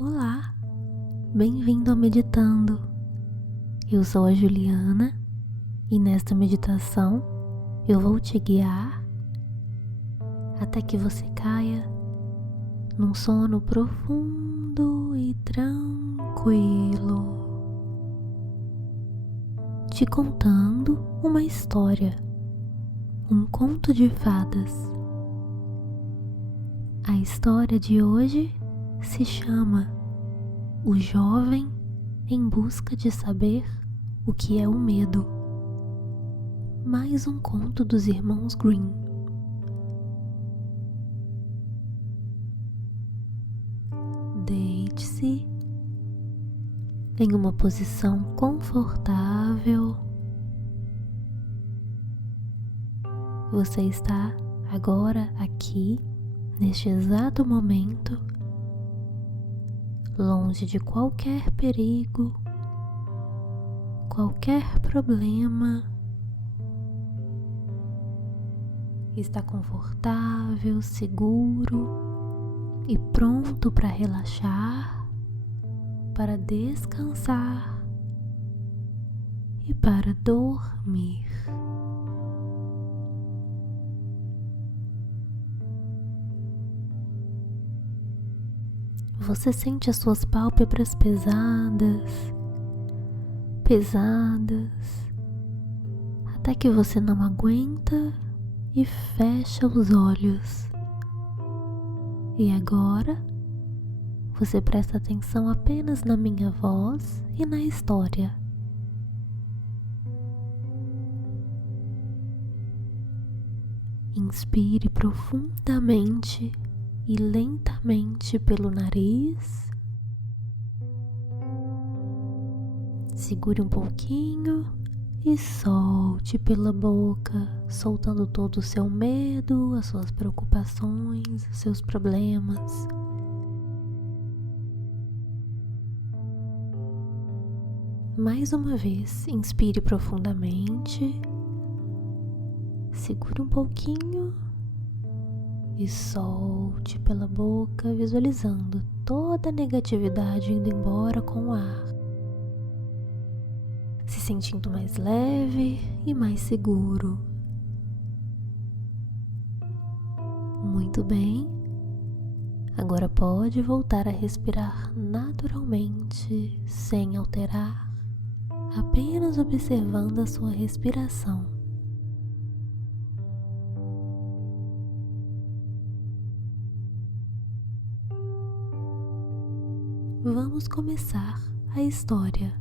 Olá, bem-vindo ao Meditando. Eu sou a Juliana e nesta meditação eu vou te guiar até que você caia num sono profundo e tranquilo, te contando uma história, um conto de fadas. A história de hoje se chama O Jovem em Busca de Saber o que é o Medo. Mais um conto dos irmãos Grimm. Deite-se em uma posição confortável. Você está agora aqui, neste exato momento, longe de qualquer perigo, qualquer problema. Está confortável, seguro e pronto para relaxar, para descansar e para dormir. Você sente as suas pálpebras pesadas, até que você não aguenta e fecha os olhos. E agora, você presta atenção apenas na minha voz e na história. Inspire profundamente e lentamente pelo nariz. Segure um pouquinho e solte pela boca, soltando todo o seu medo, as suas preocupações, os seus problemas. Mais uma vez, inspire profundamente, segure um pouquinho e solte pela boca, visualizando toda a negatividade indo embora com o ar, se sentindo mais leve e mais seguro. Muito bem, agora pode voltar a respirar naturalmente, sem alterar, apenas observando a sua respiração. Vamos começar a história.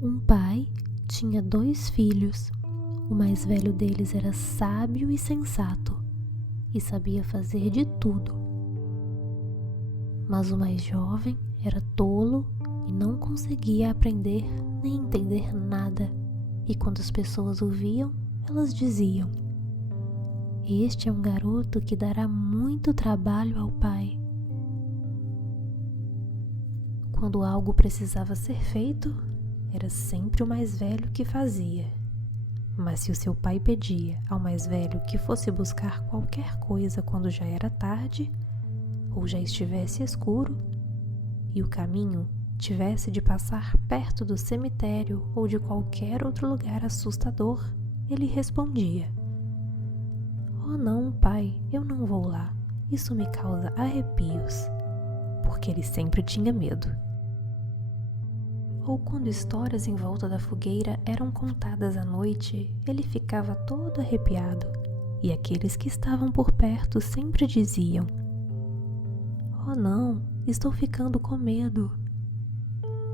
Um pai tinha 2 filhos. O mais velho deles era sábio e sensato e sabia fazer de tudo. Mas o mais jovem era tolo e não conseguia aprender nem entender nada. E quando as pessoas o viam, elas diziam: "Este é um garoto que dará muito trabalho ao pai." Quando algo precisava ser feito, era sempre o mais velho que fazia. Mas se o seu pai pedia ao mais velho que fosse buscar qualquer coisa quando já era tarde, ou já estivesse escuro, e o caminho tivesse de passar perto do cemitério ou de qualquer outro lugar assustador, ele respondia: "Oh não, pai, eu não vou lá. Isso me causa arrepios." Porque ele sempre tinha medo. Ou quando histórias em volta da fogueira eram contadas à noite, ele ficava todo arrepiado, e aqueles que estavam por perto sempre diziam: "Oh não, estou ficando com medo."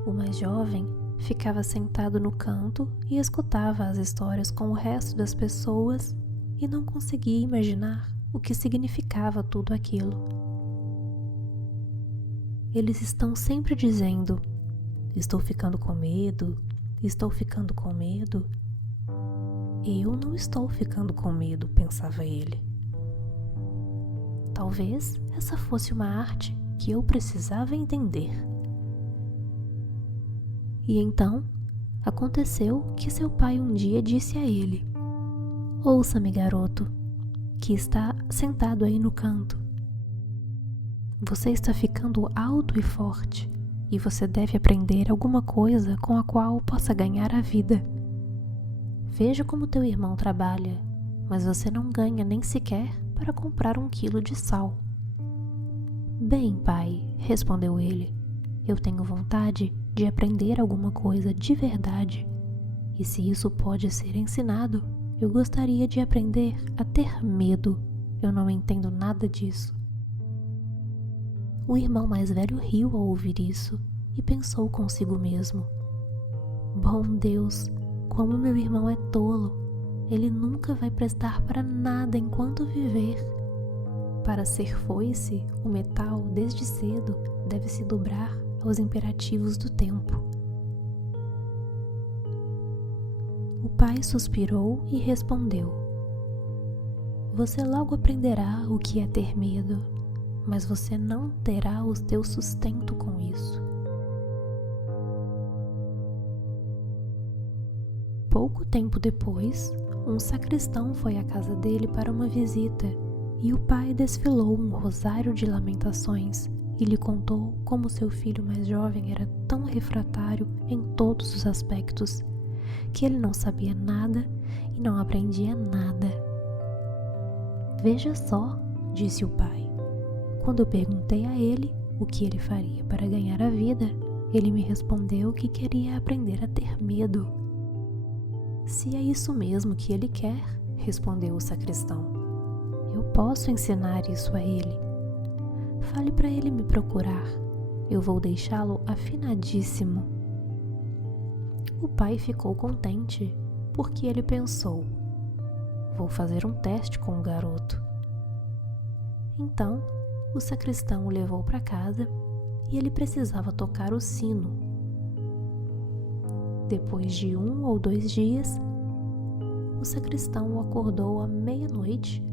O mais jovem ficava sentado no canto e escutava as histórias com o resto das pessoas e não conseguia imaginar o que significava tudo aquilo. Eles estão sempre dizendo: "Estou ficando com medo, estou ficando com medo." Eu não estou ficando com medo, pensava ele. Talvez essa fosse uma arte que eu precisava entender. E então, aconteceu que seu pai um dia disse a ele: "Ouça-me, garoto, que está sentado aí no canto. Você está ficando alto e forte, e você deve aprender alguma coisa com a qual possa ganhar a vida. Veja como teu irmão trabalha, mas você não ganha nem sequer para comprar 1 quilo de sal. Bem, pai, respondeu ele, eu tenho vontade de aprender alguma coisa de verdade, e se isso pode ser ensinado, eu gostaria de aprender a ter medo. Eu não entendo nada disso. O irmão mais velho riu ao ouvir isso e pensou consigo mesmo: bom Deus, como meu irmão é tolo! Ele nunca vai prestar para nada enquanto viver. Para ser foice, o metal, desde cedo, deve se dobrar aos imperativos do tempo. O pai suspirou e respondeu: você logo aprenderá o que é ter medo, mas você não terá o teu sustento com isso. Pouco tempo depois, um sacristão foi à casa dele para uma visita, e o pai desfilou um rosário de lamentações e lhe contou como seu filho mais jovem era tão refratário em todos os aspectos, que ele não sabia nada e não aprendia nada. Veja só, disse o pai, quando eu perguntei a ele o que ele faria para ganhar a vida, ele me respondeu que queria aprender a ter medo. Se é isso mesmo que ele quer, respondeu o sacristão, eu posso ensinar isso a ele. Fale para ele me procurar, eu vou deixá-lo afinadíssimo. O pai ficou contente, porque ele pensou: vou fazer um teste com o garoto. Então, o sacristão o levou para casa e ele precisava tocar o sino. Depois de 1 ou 2 dias, o sacristão o acordou à meia-noite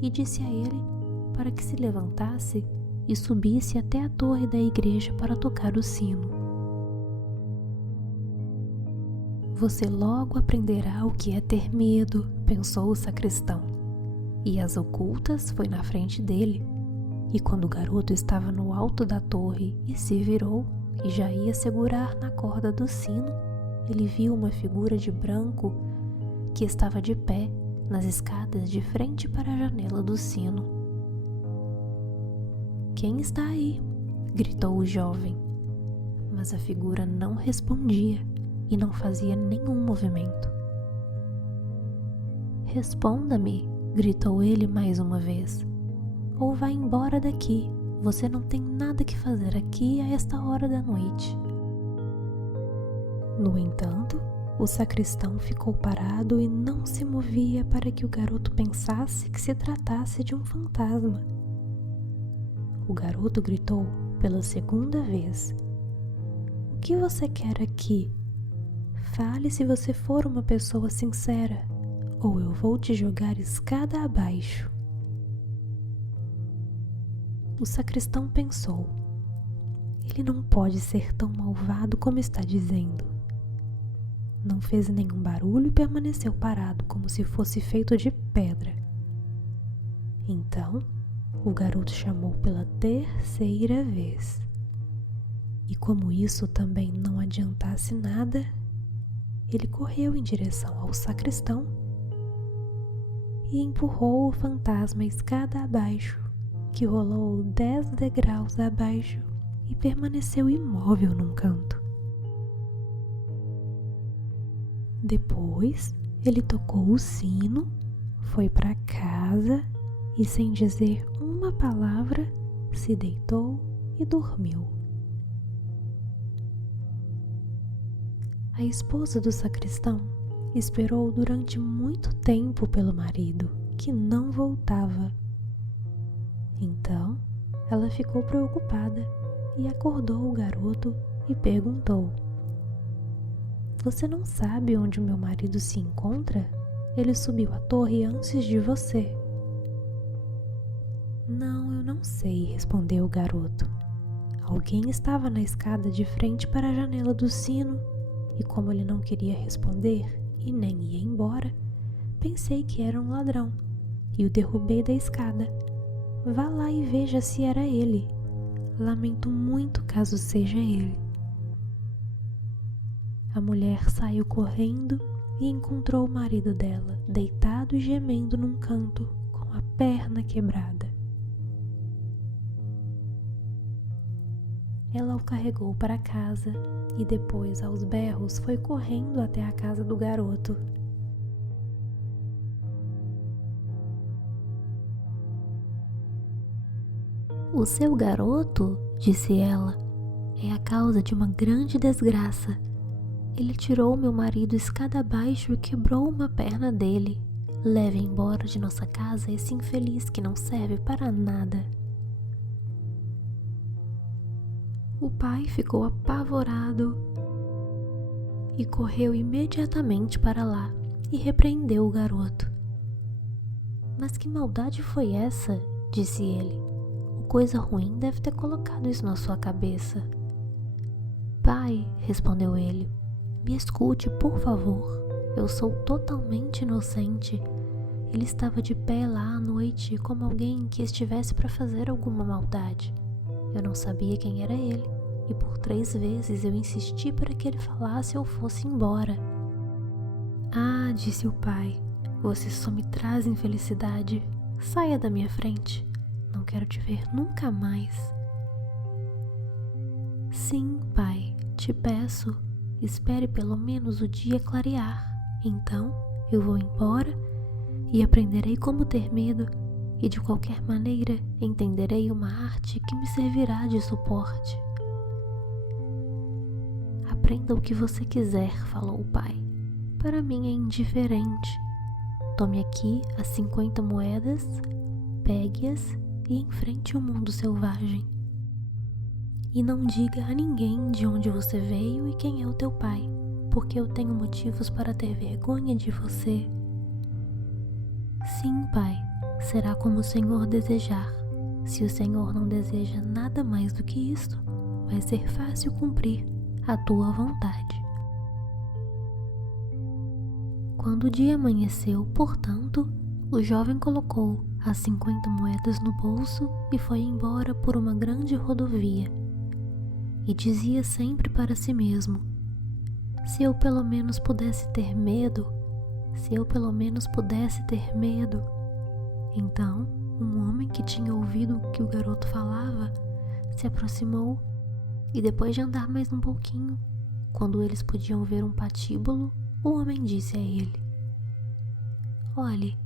e disse a ele para que se levantasse e subisse até a torre da igreja para tocar o sino. Você logo aprenderá o que é ter medo, pensou o sacristão, e às ocultas foi na frente dele, e quando o garoto estava no alto da torre e se virou e já ia segurar na corda do sino, ele viu uma figura de branco que estava de pé nas escadas de frente para a janela do sino. Quem está aí? Gritou o jovem, mas a figura não respondia e não fazia nenhum movimento. Responda-me, gritou ele mais uma vez, ou vá embora daqui, você não tem nada que fazer aqui a esta hora da noite. No entanto, o sacristão ficou parado e não se movia para que o garoto pensasse que se tratasse de um fantasma. O garoto gritou pela 2ª vez: o que você quer aqui? Fale se você for uma pessoa sincera, ou eu vou te jogar escada abaixo. O sacristão pensou: ele não pode ser tão malvado como está dizendo. Não fez nenhum barulho e permaneceu parado como se fosse feito de pedra. Então, o garoto chamou pela 3ª vez. E como isso também não adiantasse nada, ele correu em direção ao sacristão e empurrou o fantasma escada abaixo, que rolou 10 degraus abaixo e permaneceu imóvel num canto. Depois, ele tocou o sino, foi para casa e, sem dizer uma palavra, se deitou e dormiu. A esposa do sacristão esperou durante muito tempo pelo marido, que não voltava. Então, ela ficou preocupada e acordou o garoto e perguntou: você não sabe onde o meu marido se encontra? Ele subiu a torre antes de você. Não, eu não sei, respondeu o garoto. Alguém estava na escada de frente para a janela do sino, e como ele não queria responder e nem ia embora, pensei que era um ladrão e o derrubei da escada. Vá lá e veja se era ele. Lamento muito caso seja ele. A mulher saiu correndo e encontrou o marido dela, deitado e gemendo num canto, com a perna quebrada. Ela o carregou para casa e depois, aos berros, foi correndo até a casa do garoto. "O seu garoto", disse ela, "é a causa de uma grande desgraça. Ele tirou meu marido escada abaixo e quebrou uma perna dele. Leve embora de nossa casa esse infeliz que não serve para nada." O pai ficou apavorado e correu imediatamente para lá e repreendeu o garoto. "Mas que maldade foi essa?", disse ele. "O coisa ruim deve ter colocado isso na sua cabeça." "Pai", respondeu ele, "me escute, por favor. Eu sou totalmente inocente. Ele estava de pé lá à noite como alguém que estivesse para fazer alguma maldade. Eu não sabia quem era ele, e por 3 vezes eu insisti para que ele falasse ou fosse embora." "Ah", disse o pai, "você só me traz infelicidade. Saia da minha frente. Não quero te ver nunca mais." "Sim, pai, te peço, espere pelo menos o dia clarear. Então eu vou embora e aprenderei como ter medo, e de qualquer maneira entenderei uma arte que me servirá de suporte." "Aprenda o que você quiser", falou o pai. "Para mim é indiferente. Tome aqui as 50 moedas, pegue-as e enfrente o mundo selvagem. E não diga a ninguém de onde você veio e quem é o teu pai, porque eu tenho motivos para ter vergonha de você." "Sim, pai, será como o Senhor desejar. Se o Senhor não deseja nada mais do que isto, vai ser fácil cumprir a tua vontade." Quando o dia amanheceu, portanto, o jovem colocou as 50 moedas no bolso e foi embora por uma grande rodovia. E dizia sempre para si mesmo: "Se eu pelo menos pudesse ter medo, se eu pelo menos pudesse ter medo." Então, um homem que tinha ouvido o que o garoto falava se aproximou e, depois de andar mais um pouquinho, quando eles podiam ver um patíbulo, o homem disse a ele: "Olhe,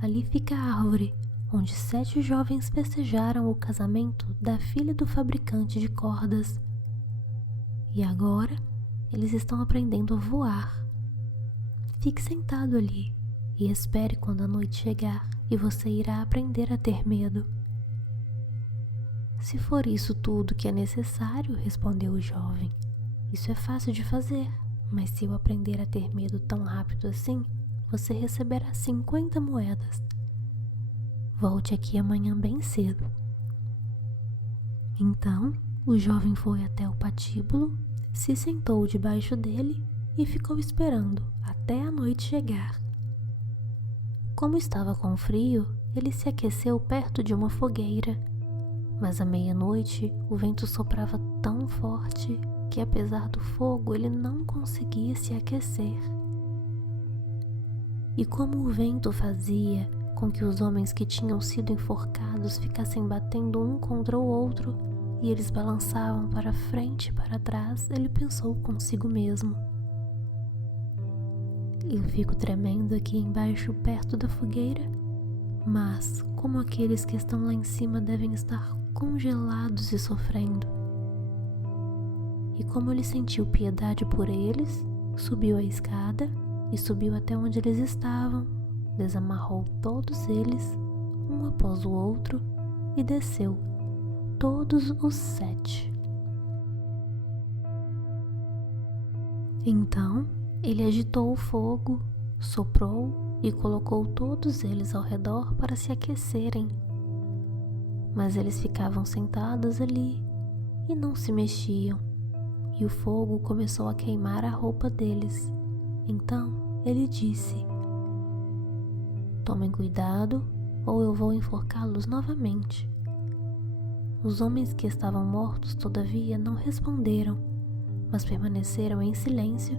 ali fica a árvore onde 7 jovens festejaram o casamento da filha do fabricante de cordas. E agora eles estão aprendendo a voar. Fique sentado ali e espere quando a noite chegar e você irá aprender a ter medo." "Se for isso tudo que é necessário", respondeu o jovem, "isso é fácil de fazer, mas se eu aprender a ter medo tão rápido assim, você receberá 50 moedas. Volte aqui amanhã bem cedo." Então, o jovem foi até o patíbulo, se sentou debaixo dele e ficou esperando até a noite chegar. Como estava com frio, ele se aqueceu perto de uma fogueira, mas à meia-noite o vento soprava tão forte que, apesar do fogo, ele não conseguia se aquecer. E como o vento fazia com que os homens que tinham sido enforcados ficassem batendo um contra o outro, e eles balançavam para frente e para trás, ele pensou consigo mesmo: "Eu fico tremendo aqui embaixo perto da fogueira, mas como aqueles que estão lá em cima devem estar congelados e sofrendo." E como ele sentiu piedade por eles, subiu a escada e subiu até onde eles estavam, desamarrou todos eles, um após o outro, e desceu todos os 7. Então ele agitou o fogo, soprou e colocou todos eles ao redor para se aquecerem. Mas eles ficavam sentados ali e não se mexiam, e o fogo começou a queimar a roupa deles. Então ele disse: "Tomem cuidado, ou eu vou enforcá-los novamente." Os homens que estavam mortos, todavia, não responderam, mas permaneceram em silêncio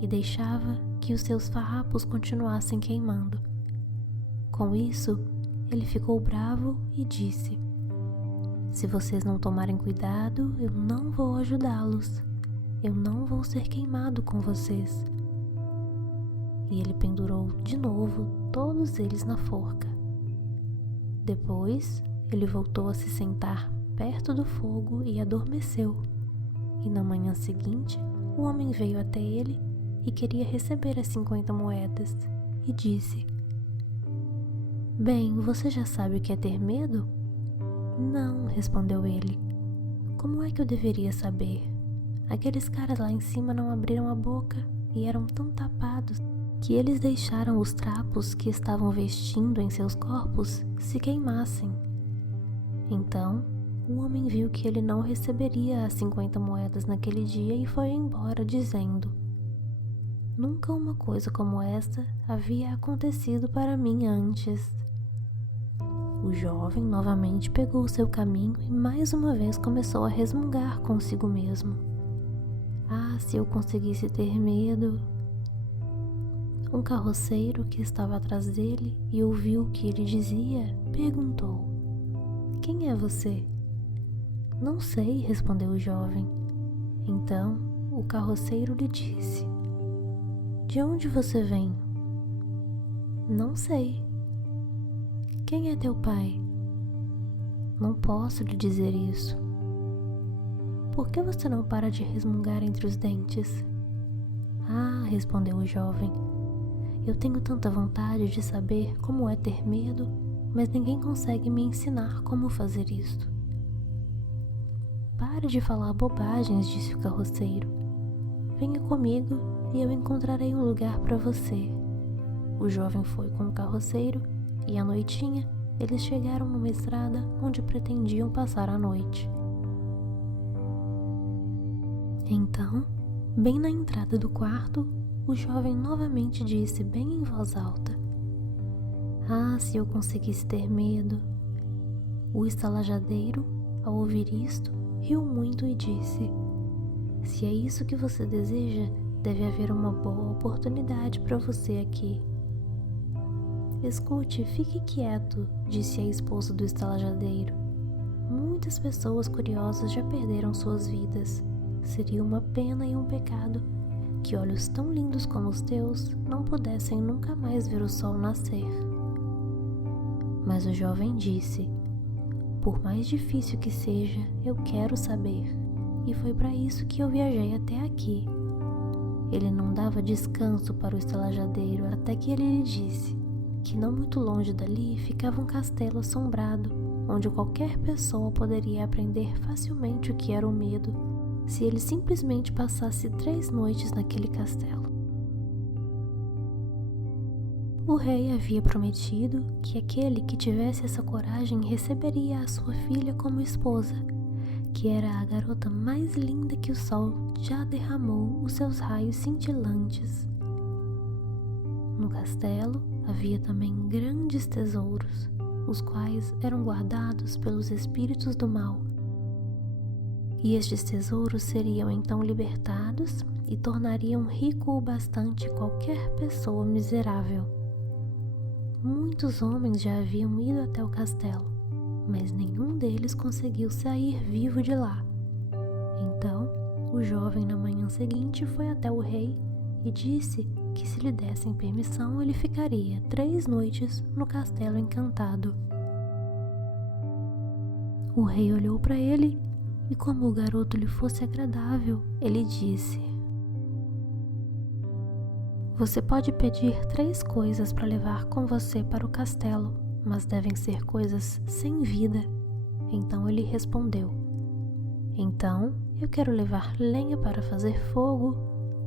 e deixava que os seus farrapos continuassem queimando. Com isso, ele ficou bravo e disse: "Se vocês não tomarem cuidado, eu não vou ajudá-los. Eu não vou ser queimado com vocês." E ele pendurou de novo todos eles na forca. Depois, ele voltou a se sentar perto do fogo e adormeceu. E na manhã seguinte, o homem veio até ele e queria receber as 50 moedas, e disse: "Bem, você já sabe o que é ter medo?" "Não", respondeu ele. "Como é que eu deveria saber? Aqueles caras lá em cima não abriram a boca e eram tão tapados que eles deixaram os trapos que estavam vestindo em seus corpos se queimassem." Então, o homem viu que ele não receberia as 50 moedas naquele dia e foi embora, dizendo: "Nunca uma coisa como esta havia acontecido para mim antes." O jovem novamente pegou o seu caminho e mais uma vez começou a resmungar consigo mesmo. "Ah, se eu conseguisse ter medo." Um carroceiro que estava atrás dele e ouviu o que ele dizia, perguntou: "Quem é você?" "Não sei", respondeu o jovem. Então o carroceiro lhe disse: "De onde você vem?" "Não sei." "Quem é teu pai?" "Não posso lhe dizer isso." "Por que você não para de resmungar entre os dentes?" "Ah", respondeu o jovem, "eu tenho tanta vontade de saber como é ter medo, mas ninguém consegue me ensinar como fazer isto." "Pare de falar bobagens", disse o carroceiro. "Venha comigo e eu encontrarei um lugar para você." O jovem foi com o carroceiro e à noitinha eles chegaram numa estrada onde pretendiam passar a noite. Então, bem na entrada do quarto, o jovem novamente disse bem em voz alta: "Ah, se eu conseguisse ter medo." O estalajadeiro, ao ouvir isto, riu muito e disse: "Se é isso que você deseja, deve haver uma boa oportunidade para você aqui." "Escute, fique quieto", disse a esposa do estalajadeiro. "Muitas pessoas curiosas já perderam suas vidas. Seria uma pena e um pecado que olhos tão lindos como os teus não pudessem nunca mais ver o sol nascer." Mas o jovem disse: "Por mais difícil que seja, eu quero saber, e foi para isso que eu viajei até aqui." Ele não dava descanso para o estalajadeiro até que ele lhe disse que não muito longe dali ficava um castelo assombrado, onde qualquer pessoa poderia aprender facilmente o que era o medo, se ele simplesmente passasse 3 noites naquele castelo. O rei havia prometido que aquele que tivesse essa coragem receberia a sua filha como esposa, que era a garota mais linda que o sol já derramou os seus raios cintilantes. No castelo havia também grandes tesouros, os quais eram guardados pelos espíritos do mal. E estes tesouros seriam então libertados e tornariam rico o bastante qualquer pessoa miserável. Muitos homens já haviam ido até o castelo, mas nenhum deles conseguiu sair vivo de lá. Então, o jovem na manhã seguinte foi até o rei e disse que se lhe dessem permissão ele ficaria 3 noites no castelo encantado. O rei olhou para ele e, como o garoto lhe fosse agradável, ele disse: "Você pode pedir 3 coisas para levar com você para o castelo, mas devem ser coisas sem vida." Então ele respondeu: "Então eu quero levar lenha para fazer fogo,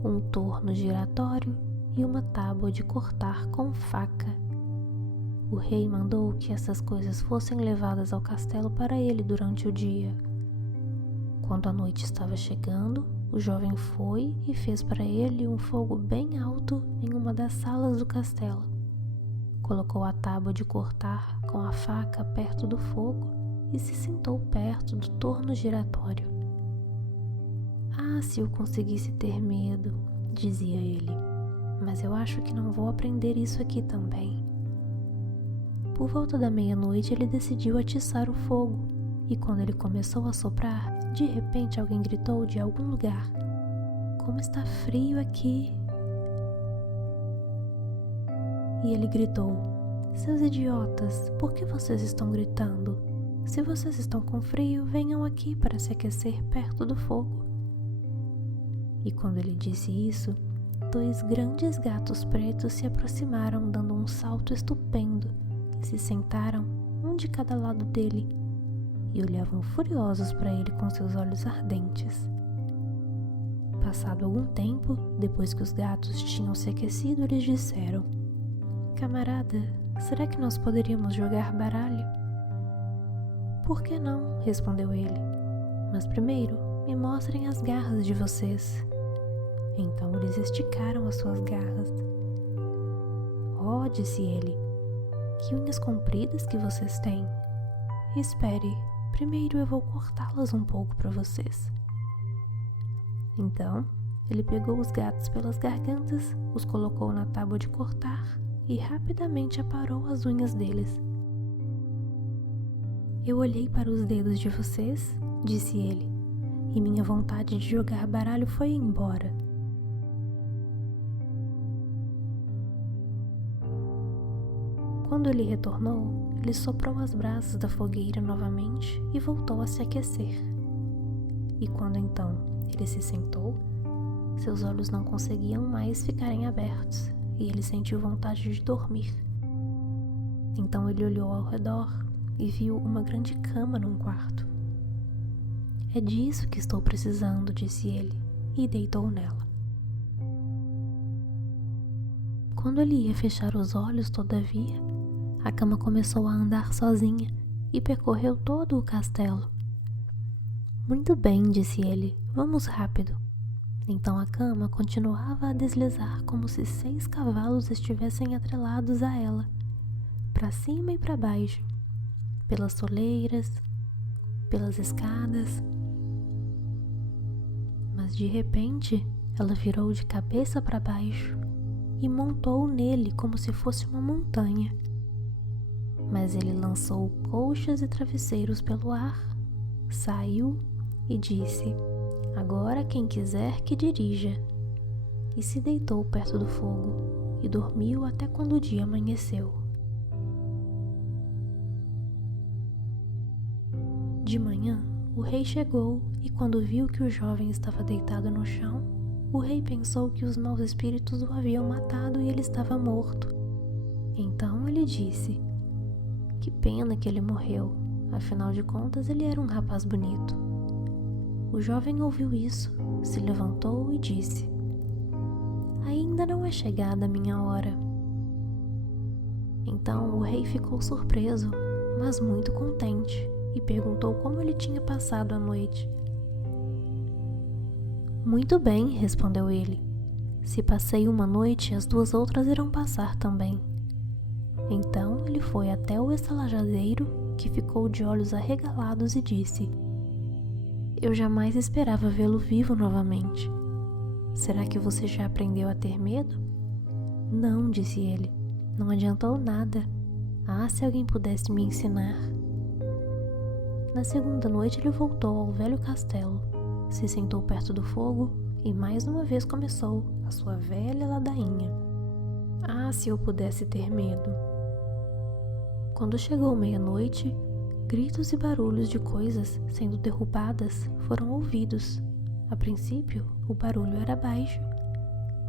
um torno giratório e uma tábua de cortar com faca." O rei mandou que essas coisas fossem levadas ao castelo para ele durante o dia. Quando a noite estava chegando, o jovem foi e fez para ele um fogo bem alto em uma das salas do castelo. Colocou a tábua de cortar com a faca perto do fogo e se sentou perto do torno giratório. Ah, se eu conseguisse ter medo, dizia ele, mas eu acho que não vou aprender isso aqui também. Por volta da meia-noite ele decidiu atiçar o fogo, e quando ele começou a soprar, de repente alguém gritou de algum lugar: "Como está frio aqui!" E ele gritou: "Seus idiotas, por que vocês estão gritando? Se vocês estão com frio, venham aqui para se aquecer perto do fogo." E quando ele disse isso, 2 grandes gatos pretos se aproximaram dando um salto estupendo e se sentaram, um de cada lado dele, e olhavam furiosos para ele com seus olhos ardentes. Passado algum tempo, depois que os gatos tinham se aquecido, eles disseram: "Camarada, será que nós poderíamos jogar baralho?" "Por que não?", respondeu ele. "Mas primeiro, me mostrem as garras de vocês." Então eles esticaram as suas garras. "Oh", disse ele, "que unhas compridas que vocês têm. Espere, primeiro eu vou cortá-las um pouco para vocês." Então ele pegou os gatos pelas gargantas, os colocou na tábua de cortar e rapidamente aparou as unhas deles. "Eu olhei para os dedos de vocês", disse ele, "e minha vontade de jogar baralho foi embora." Quando ele retornou, ele soprou as brasas da fogueira novamente e voltou a se aquecer. E quando então ele se sentou, seus olhos não conseguiam mais ficarem abertos e ele sentiu vontade de dormir. Então ele olhou ao redor e viu uma grande cama num quarto. "É disso que estou precisando", disse ele, e deitou nela. Quando ele ia fechar os olhos, todavia, a cama começou a andar sozinha e percorreu todo o castelo. "Muito bem", disse ele, "vamos rápido." Então a cama continuava a deslizar como se 6 cavalos estivessem atrelados a ela, para cima e para baixo, pelas soleiras, pelas escadas. Mas de repente ela virou de cabeça para baixo e montou nele como se fosse uma montanha. Mas ele lançou colchas e travesseiros pelo ar, saiu e disse: "Agora quem quiser que dirija." E se deitou perto do fogo e dormiu até quando o dia amanheceu. De manhã, o rei chegou e quando viu que o jovem estava deitado no chão, o rei pensou que os maus espíritos o haviam matado e ele estava morto. Então ele disse: "Que pena que ele morreu, afinal de contas ele era um rapaz bonito." O jovem ouviu isso, se levantou e disse: "Ainda não é chegada a minha hora." Então o rei ficou surpreso, mas muito contente, e perguntou como ele tinha passado a noite. "Muito bem", respondeu ele. "Se passei uma noite, as 2 outras irão passar também." Então ele foi até o estalajadeiro, que ficou de olhos arregalados, e disse: "Eu jamais esperava vê-lo vivo novamente. Será que você já aprendeu a ter medo?" "Não", disse ele, "não adiantou nada. Ah, se alguém pudesse me ensinar." Na segunda noite ele voltou ao velho castelo, se sentou perto do fogo e mais uma vez começou a sua velha ladainha: "Ah, se eu pudesse ter medo." Quando chegou meia-noite, gritos e barulhos de coisas sendo derrubadas foram ouvidos. A princípio, o barulho era baixo,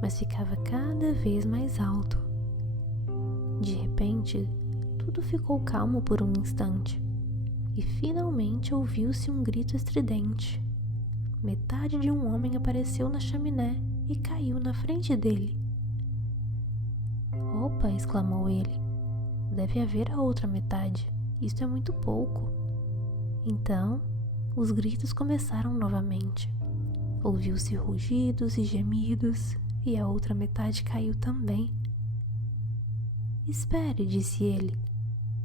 mas ficava cada vez mais alto. De repente, tudo ficou calmo por um instante, e finalmente ouviu-se um grito estridente. Metade de um homem apareceu na chaminé e caiu na frente dele. "Opa!", exclamou ele. "Deve haver a outra metade. Isto é muito pouco." Então, os gritos começaram novamente. Ouviu-se rugidos e gemidos, e a outra metade caiu também. "Espere", disse ele,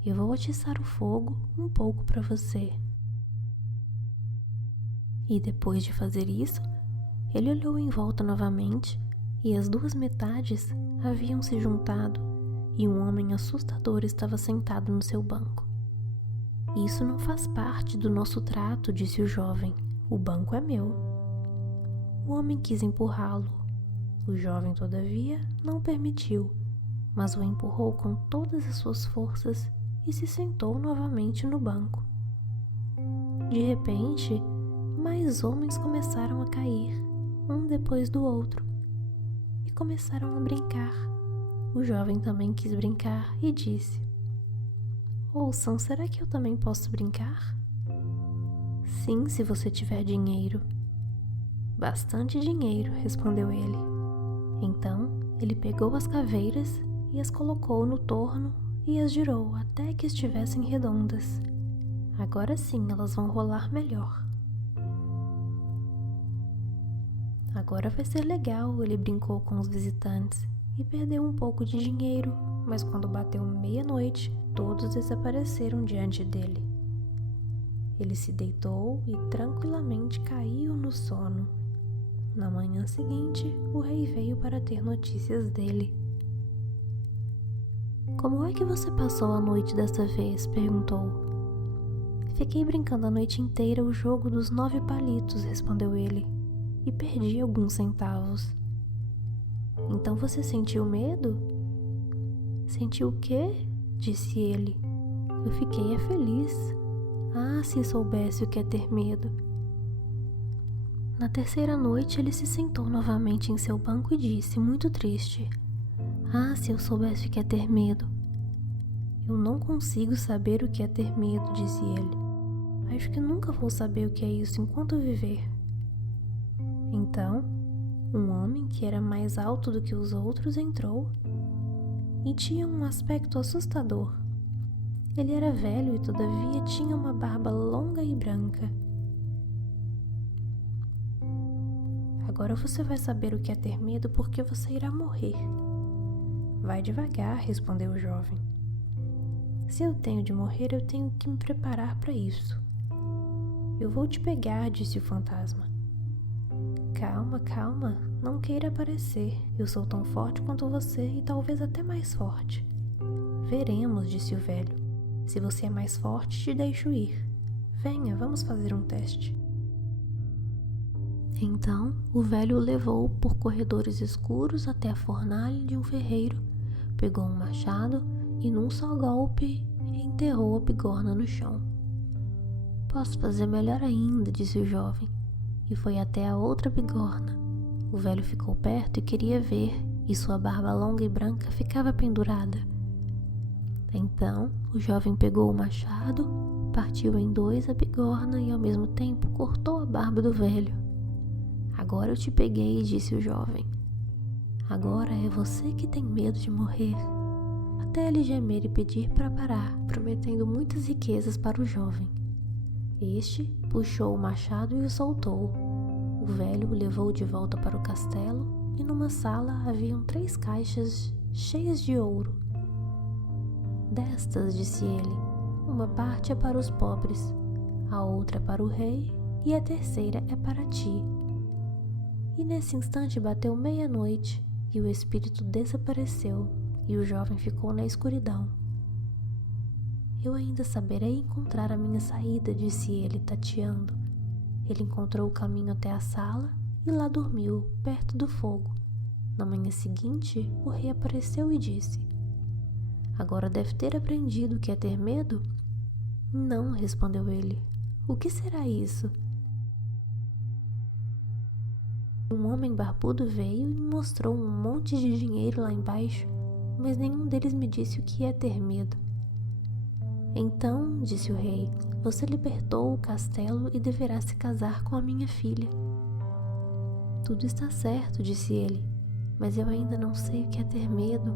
Eu vou atiçar o fogo um pouco para você. E depois de fazer isso, ele olhou em volta novamente e as duas metades haviam se juntado e um homem assustador estava sentado no seu banco. Isso não faz parte do nosso trato, disse o jovem. O banco é meu. O homem quis empurrá-lo. O jovem, todavia, não permitiu, mas o empurrou com todas as suas forças e se sentou novamente no banco. De repente, mais homens começaram a cair, um depois do outro, e começaram a brincar. O jovem também quis brincar e disse: Ouçam, será que eu também posso brincar? Sim, se você tiver dinheiro. Bastante dinheiro, respondeu ele. Então, ele pegou as caveiras e as colocou no torno e as girou até que estivessem redondas. Agora sim, elas vão rolar melhor. Agora vai ser legal, ele brincou com os visitantes e perdeu um pouco de dinheiro, mas quando bateu meia-noite, todos desapareceram diante dele. Ele se deitou e tranquilamente caiu no sono. Na manhã seguinte, o rei veio para ter notícias dele. Como é que você passou a noite desta vez? Perguntou. Fiquei brincando a noite inteira o jogo dos 9 palitos, respondeu ele, e perdi alguns centavos. Então você sentiu medo? Sentiu o quê? Disse ele. Eu fiquei feliz. Ah, se soubesse o que é ter medo. Na terceira noite, ele se sentou novamente em seu banco e disse, muito triste: Ah, se eu soubesse o que é ter medo. Eu não consigo saber o que é ter medo, disse ele. Acho que nunca vou saber o que é isso enquanto eu viver. Então, um homem que era mais alto do que os outros entrou e tinha um aspecto assustador. Ele era velho e todavia tinha uma barba longa e branca. Agora você vai saber o que é ter medo porque você irá morrer. Vai devagar, respondeu o jovem. Se eu tenho de morrer, eu tenho que me preparar para isso. Eu vou te pegar, disse o fantasma. Calma, calma, não queira aparecer. Eu sou tão forte quanto você e talvez até mais forte. Veremos, disse o velho. Se você é mais forte, te deixo ir. Venha, vamos fazer um teste. Então, o velho o levou por corredores escuros até a fornalha de um ferreiro, pegou um machado e, num só golpe, enterrou a bigorna no chão. Posso fazer melhor ainda, disse o jovem, e foi até a outra bigorna. O velho ficou perto e queria ver, e sua barba longa e branca ficava pendurada. Então, o jovem pegou o machado, partiu em 2 a bigorna e, ao mesmo tempo, cortou a barba do velho. Agora eu te peguei, disse o jovem. Agora é você que tem medo de morrer. Até ele gemer e pedir para parar, prometendo muitas riquezas para o jovem. Este puxou o machado e o soltou. O velho o levou de volta para o castelo e numa sala haviam 3 caixas cheias de ouro. Destas, disse ele, uma parte é para os pobres, a outra é para o rei e a terceira é para ti. E nesse instante bateu meia-noite e o espírito desapareceu e o jovem ficou na escuridão. Eu ainda saberei encontrar a minha saída, disse ele, tateando. Ele encontrou o caminho até a sala e lá dormiu, perto do fogo. Na manhã seguinte, o rei apareceu e disse: Agora deve ter aprendido o que é ter medo? Não, respondeu ele. O que será isso? Um homem barbudo veio e me mostrou um monte de dinheiro lá embaixo, mas nenhum deles me disse o que é ter medo. Então, disse o rei, você libertou o castelo e deverá se casar com a minha filha. Tudo está certo, disse ele, mas eu ainda não sei o que é ter medo.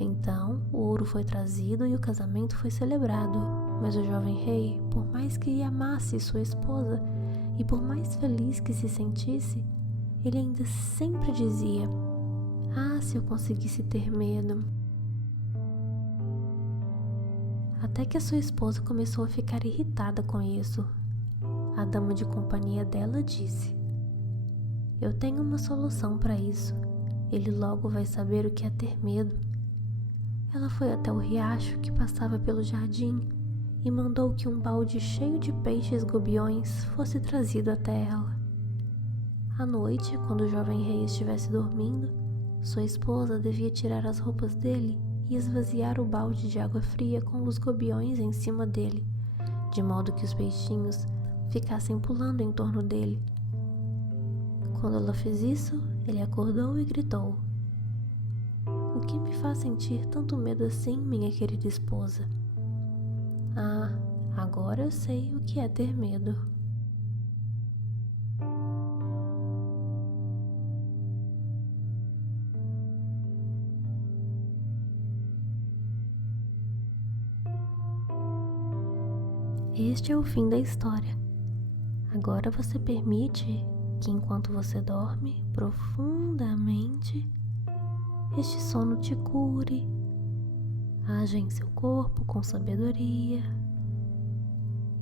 Então, o ouro foi trazido e o casamento foi celebrado, mas o jovem rei, por mais que amasse sua esposa e por mais feliz que se sentisse, ele ainda sempre dizia: Ah, se eu conseguisse ter medo. Até que a sua esposa começou a ficar irritada com isso. A dama de companhia dela disse: "Eu tenho uma solução para isso. Ele logo vai saber o que é ter medo." Ela foi até o riacho que passava pelo jardim e mandou que um balde cheio de peixes gobiões fosse trazido até ela. À noite, quando o jovem rei estivesse dormindo, sua esposa devia tirar as roupas dele e esvaziar o balde de água fria com os gobiões em cima dele, de modo que os peixinhos ficassem pulando em torno dele. Quando ela fez isso, ele acordou e gritou: "O que me faz sentir tanto medo assim, minha querida esposa?" "Ah, agora eu sei o que é ter medo." Este é o fim da história. Agora você permite que, enquanto você dorme profundamente, este sono te cure, haja em seu corpo com sabedoria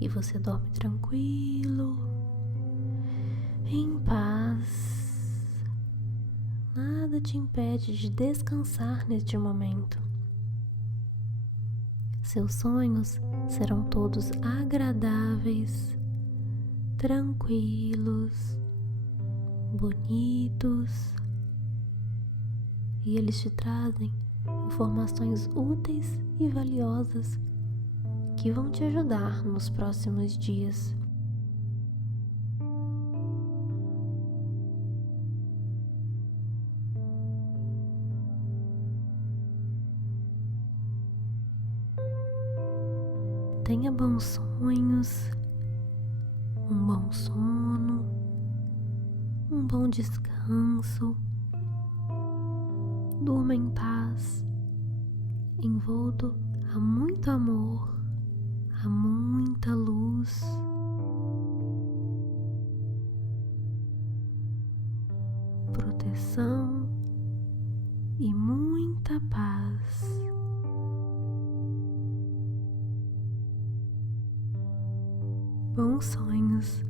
e você dorme tranquilo, em paz. Nada te impede de descansar neste momento. Seus sonhos serão todos agradáveis, tranquilos, bonitos, e eles te trazem informações úteis e valiosas que vão te ajudar nos próximos dias. Tenha bons sonhos, um bom sono, um bom descanso. Durma em paz, envolto a muito amor, a muita luz. Proteção e muita paz. Bons sonhos.